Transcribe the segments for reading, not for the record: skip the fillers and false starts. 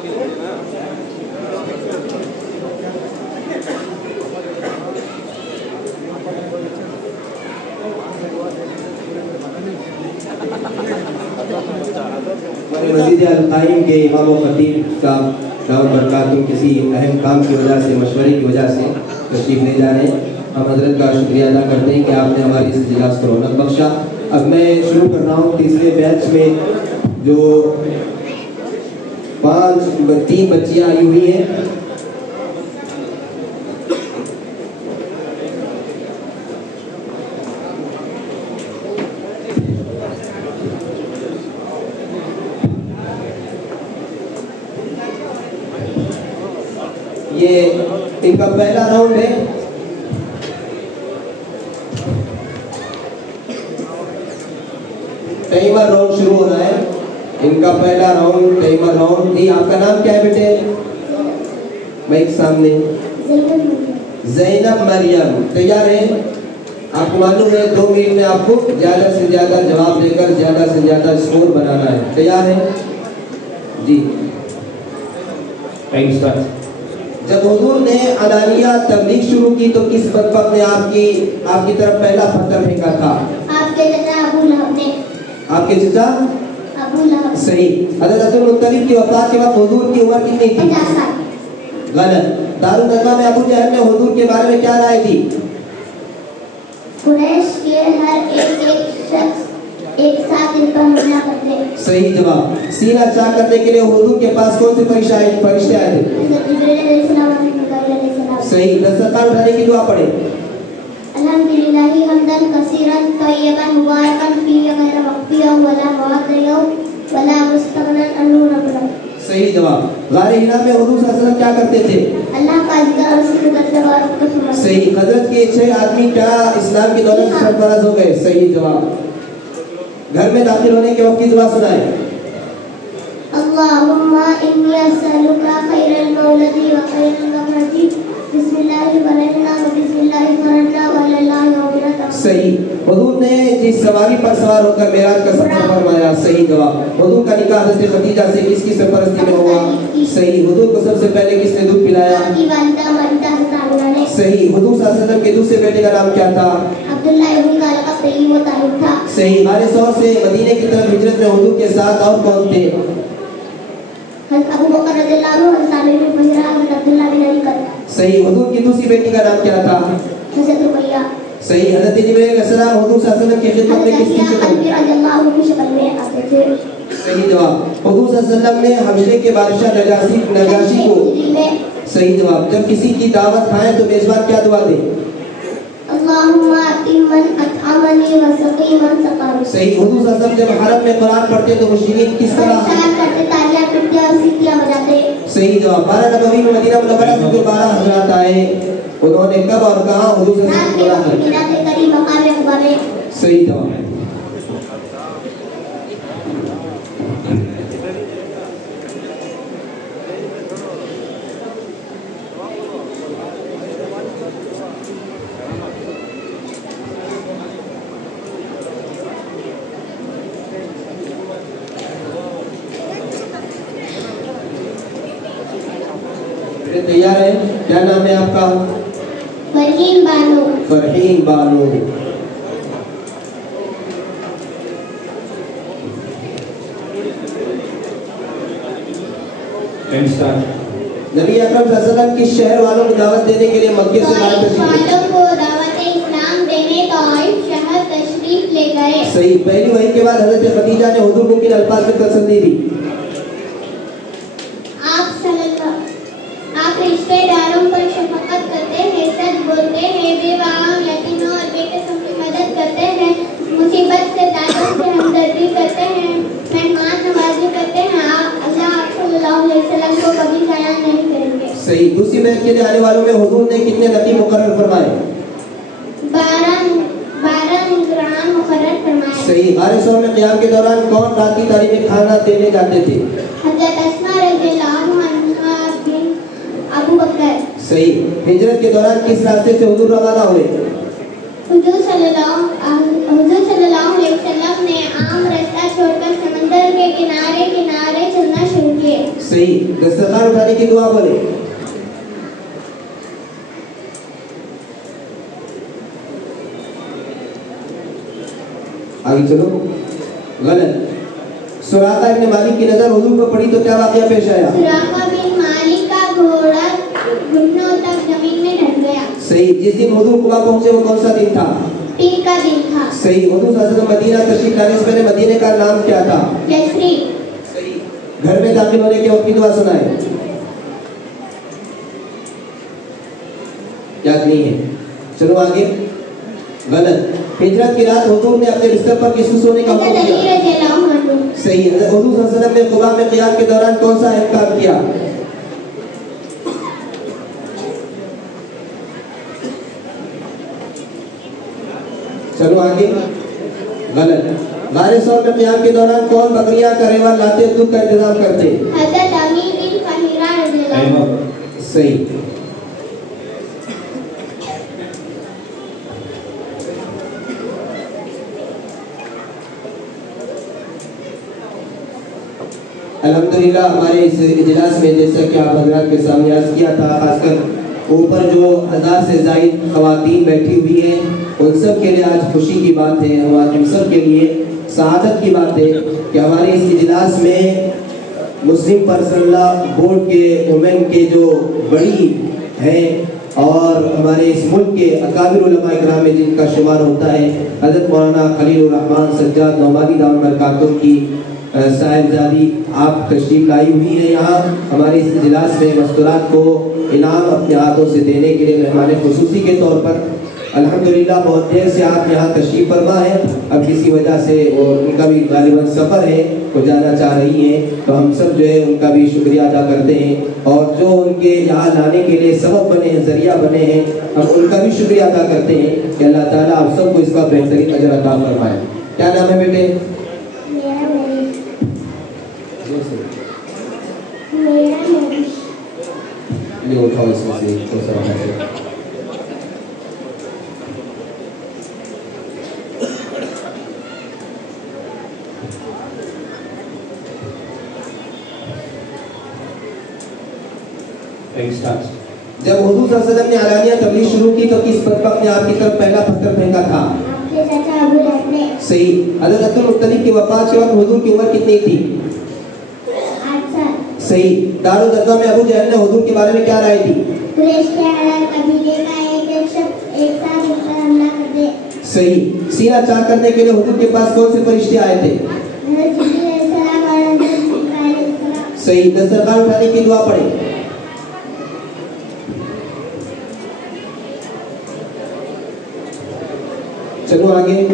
مسجد القائم کے امام و خطیب صاحب دعوت برکاتہ کسی اہم کام کی وجہ سے، مشورے کی وجہ سے تشریف لے جا رہے ہیں. ہم حضرت کا شکریہ ادا کرتے ہیں کہ آپ نے ہماری اس اجلاس کو رونق بخشا. اب میں شروع کر رہا ہوں تیسرے بیچ میں جو 3 بچیاں آئی ہوئی ہیں. یہ ان کا پہلا راؤنڈ ہے. ٹائمر راؤنڈ شروع ہو رہا ہے. ان کا پہلا راؤنڈ ٹائمر راؤنڈ. جی آپ کا نام کیا ہے بیٹے؟ مائک سامنے. زینب مریم. تیار ہیں؟ آپ کو معلوم ہے 2 منٹ میں آپ کو زیادہ سے زیادہ جواب دے کر زیادہ سے زیادہ اسکور بنانا ہے. تیار ہیں؟ جی ٹائم سٹارٹ. جب حضور نے علانیہ تبلیغ شروع کی تو کس بدبخت نے آپ کی طرف پہلا پتھر پھینکا تھا؟ آپ کے چچا ابو لہب نے. آپ کے چچا ابو لہب. صحیح. حضرت عبد المطلب کی وفات کے وقت حضور کی عمر کتنی تھی؟ 50 سال. غلط. دارالندہ میں ابو جہل نے حضور کے بارے میں کیا رائے دی؟ قریش کے ہر ایک شخص ایک ساتھ ان پر حملہ کرتے. صحیح جواب. سینہ چاک کرنے کے لیے حضور کے پاس کون سے فرشتے آئے تھے؟ صحیح. دسترخوان اٹھانے کی دعا پڑھیں. الحمدللہ حمدن کثیرا طیبا مبارکا فیہ غیر مغفیہ ولا معدیہ ولا مستغنی عنہ نبلا. صحیح جواب. غار حرا میں حضور صلی اللہ علیہ وسلم کیا کرتے تھے؟ اللہ کا ذکر اور شکر کرتے. صحیح. حضرت کے 6 آدمی کیا اسلام کی دولت سے سرفراز ہو گئے؟ صحیح جواب. گھر میں داخل ہونے کے وقت کی دعا سنائیں. اللہم انی اسألک خیر المولد و خیر المخرج بسم اللہ ولدنا و بسم اللہ خرجنا و اللہ یومنا. صحیح. حضور نے جس سواری پر سوار ہو کر معراج کا سفر فرمایا. صحیح جواب. حضور کا نکاح حضرت خدیجہ سے کس کی سرپرستی میں ہوا؟ صحیح. حضور کو سب سے پہلے کس نے دودھ پلایا؟ صحیح. حضور صلی اللہ علیہ وسلم کے دوسرے بیٹے کا نام کیا تھا؟ عبداللہ ابن کا لقب تیم و طالب تھا. صحیح. غار ثور سے مدینے کی طرف ہجرت میں حضور کے ساتھ اور کون تھے؟ ابو بکر رضی اللہ عنہ، حضرت علی بن بحیرہ، حضرت عبداللہ بن علی کا. صحیح. حضور کی دوسری بیٹی کا نام کیا تھا؟ حضرت رقیہ. صحیح. حضرت جبرائیل علیہ السلام حضور صلی اللہ علیہ وسلم کی خدمت میں کس کی شکل میں آتے تھے؟ صحیح جواب. حضور صلی اللہ علیہ وسلم نے حبشے کے بادشاہ نجاشی کو. صحیح جواب. جب کسی کی دعوت کھائیں تو میزبان کیا دعا دے؟ اللہم اطعم من اطعمنی و سقی من سقانی. صحیح. حضور صلی اللہ علیہ وسلم جب حرم میں قرآن پڑھتے تو مشرکین کس طرح کرتے؟ تالیاں پیٹتے اور سیٹیاں بجاتے. صحیح جواب. 12 نبوی میں مدینہ منورہ سے جو 12 حضرات آئے انہوں نے کب اور کہاں حضور صلی اللہ علیہ وسلم کو قریب مقام قبا میں. صحیح جواب. تیار ہے؟ کیا نام ہے آپ کا؟ فرحین بانو. فرحین بانو. نبی اکرم صلی اللہ علیہ وسلم کس شہر والوں کو دعوت دینے کے لیے مکے سے باہر تشریف والوں کو دعوت اسلام دینے طائف شہر تشریف لے گئے؟ صحیح. پہلی وحی کے بعد حضرت خدیجہ نے حضور کو کن الفاظ میں تسلی دی؟ آپ رشتے داروں پر شفقت کرتے ہیں، سچ بولتے ہیں، بیواؤں، یتیموں اور بے قسم کی مدد کرتے ہیں، مصیبت سے دادوں سے ہمدردی کرتے ہیں، مہمان نوازی کرتے ہیں. اللہ آپ صلی اللہ علیہ وسلم کو کبھی ضائع نہیں کریں گے. صحیح. دوسری بیعت کے لیے آنے والوں میں حضور نے کتنے نقیب مقرر فرمائے؟ 12 نگران مقرر فرمائے. صحیح. غار ثور میں قیام کے دوران کون رات کی تاریخ میں کھانا دینے جاتے تھے؟ حضرت اسماء رضی اللہ عنہا بن ابو بکر. صحیح. ہجرت کے دوران کس راستے سے حضور روانہ ہوئے؟ حضور صلی اللہ علیہ وسلم نے عام راستہ چھوڑ کر سمندر کے کنارے چلنا شروع کیے. صحیح. دسترخوان اٹھانے کی دعا بولے. آگے چلو. غلط. سراقہ ابن مالک کی نظر حضور پر پڑی تو کیا واقعہ پیش آیا؟ سراقہ بن مالک کا گھوڑا گھٹنوں تک زمین میں ڈھل گیا. صحیح. جس دن حضور قبا پہنچے وہ کون سا دن تھا؟ پیر کا دن تھا. صحیح. حضور صلی اللہ علیہ وسلم مدینہ تشریف لانے سے پہلے مدینے کا نام کیا تھا؟ یثرب. صحیح. گھر میں داخل ہونے کے وقت کی دعا سنائے. یاد نہیں ہے. چلو آگے. غلط. ہجرت کی رات حضور نے اپنے بستر پر کس کو سونے کا حکم دیا؟ صحیح. حضور صلی اللہ علیہ وسلم نے قباء میں قیام کے دوران کون سا اہم کام کیا؟ چلو آگے. غلط. غار ثور میں قیام کے دوران کون بکریاں کا ریوڑ لاتے دودھ کا انتظام کرتے؟ حضرت امیر بن فہیرہ رضی اللہ عنہ. صحیح. الحمدللہ ہمارے اس اجلاس میں جیسا کہ آپ حضرات کے سامنے عرض کیا تھا، خاص کر اوپر جو 1000 سے زائد خواتین بیٹھی ہوئی ہیں ان سب کے لیے آج خوشی کی بات ہے، ہم سب کے لیے سعادت کی بات ہے کہ ہمارے اس اجلاس میں مسلم پرسنل لا بورڈ کے وومن کے جو بڑی ہیں اور ہمارے اس ملک کے اکابر علماء اکرام میں جن کا شمار ہوتا ہے حضرت مولانا خلیل الرحمن سجاد نعمانی دامت برکاتہ کی صاحبزادی آپ تشریف لائی ہوئی ہیں یہاں ہمارے اس اجلاس میں مستورات کو انعام اپنے ہاتھوں سے دینے کے لیے مہمان خصوصی کے طور پر. الحمدللہ بہت دیر سے آپ یہاں تشریف فرما ہے، اب کسی وجہ سے وہ ان کا بھی غالباً سفر ہے، وہ جانا چاہ رہی ہیں، تو ہم سب جو ہے ان کا بھی شکریہ ادا کرتے ہیں اور جو ان کے یہاں لانے کے لیے سبب بنے ہیں، ذریعہ بنے ہیں، ہم ان کا بھی شکریہ ادا کرتے ہیں کہ اللہ تعالیٰ آپ سب کو اس کا بہترین اجر عطا فرمائے. کیا نام ہے بیٹے؟ یہ اٹھاؤ اس میں سے تو سر ہے. جب حضور صلی اللہ علیہ وسلم نے اعلانیہ تبلیغ شروع کی تو کس بدبخت نے آپ کی طرف پہلا پتھر پھینکا تھا؟ صحیح. حضرت عبد المطلب کی وفات کے وقت حضور کی عمر کتنی تھی؟ 8 سال. صحیح. دارالندہ میں ابو جہل نے حضور کے بارے میں کیا رائے دی؟ قریش کے حلال قبیلے کا ایک شخص ایک ساتھ مل کر حملہ کر دے. صحیح. سینہ چاک کرنے کے لیے حضور کے پاس کون سے فرشتے آئے تھے؟ حضرت جبریل علیہ السلام اور حضرت جبرائیل علیہ السلام. صحیح. دسترخوان اٹھانے کی دعا پڑھیں. چلو آگے.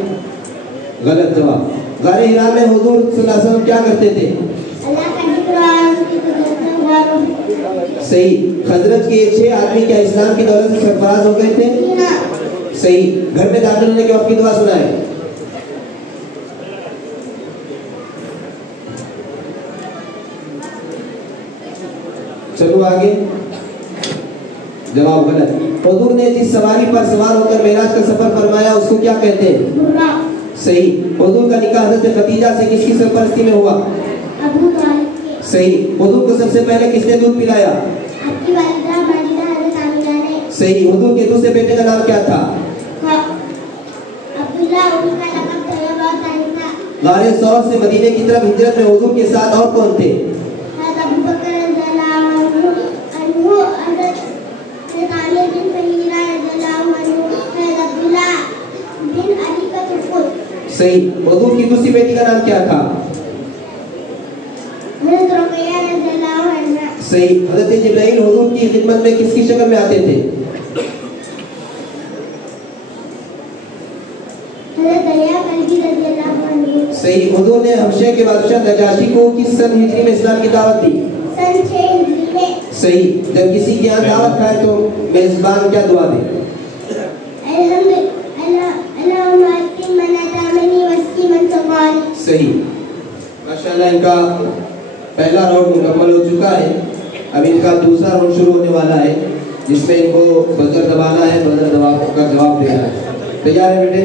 غلط جواب. غار حرا میں حضور صلی اللہ علیہ وسلم کیا کرتے تھے؟ اللہ کا ذکر اور اس کی قدرت کا غور. صحیح. خزرج کے 6 آدمی کیا اسلام کی دولت سے سرفراز ہو گئے تھے؟ صحیح. گھر میں داخل ہونے کے وقت کی دعا سنائے. چلو آگے. جواب غلط. حضور نے جس سواری پر سوار ہو کر معراج کا سفر فرمایا اس کو کیا کہتے ہیں؟ صحیح. حضور کا نکاح حضرت خدیجہ سے کس کی سرپرستی میں ہوا؟ ابو طالب کے. صحیح. حضور کو سب سے پہلے کس نے دودھ پلایا؟ آپ کی والدہ والدہ حضرت آمینہ نے. صحیح. حضور کے دوسرے بیٹے کا نام کیا تھا؟ عبداللہ. ان کا لقب طیب اور ثانی تھا. غار ثور سے مدینے کی طرف ہجرت میں حضور کے ساتھ اور کون تھے؟ حضرت ابو بکر رضی اللہ عنہ، حضرت عامر بن فہیرہ رضی اللہ عنہ، حضرت عبداللہ بن علی کا طفل. صحیح. حضور کی دوسری بیٹی کا نام کیا تھا؟ حضرت رقیہ رضی اللہ عنہ. صحیح. حضرت جبرائیل حضور کی خدمت میں کس کی شکل میں آتے تھے؟ حضرت دریا کلبی رضی اللہ عنہ. صحیح. حضور نے حبشہ کے بادشاہ نجاشی کو کس سن ہجری میں اسلام کی دعوت دی؟ سن 6 ہجری میں. صحیح. جب کسی کے یہاں دعوت کھائے تو میزبان کیا دعا دے؟ اللہم اکرم من اطعمنی واسقی من سقانی. صحیح. ماشاءاللہ ان کا پہلا راؤنڈ مکمل ہو چکا ہے. اب ان کا دوسرا راؤنڈ شروع ہونے والا ہے جس میں ان کو بزر دبانا ہے، بزر دبا کا جواب دینا ہے. تیار ہے بیٹے؟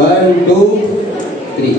1 2 3।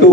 2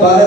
12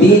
3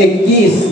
21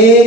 1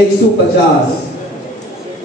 150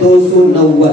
290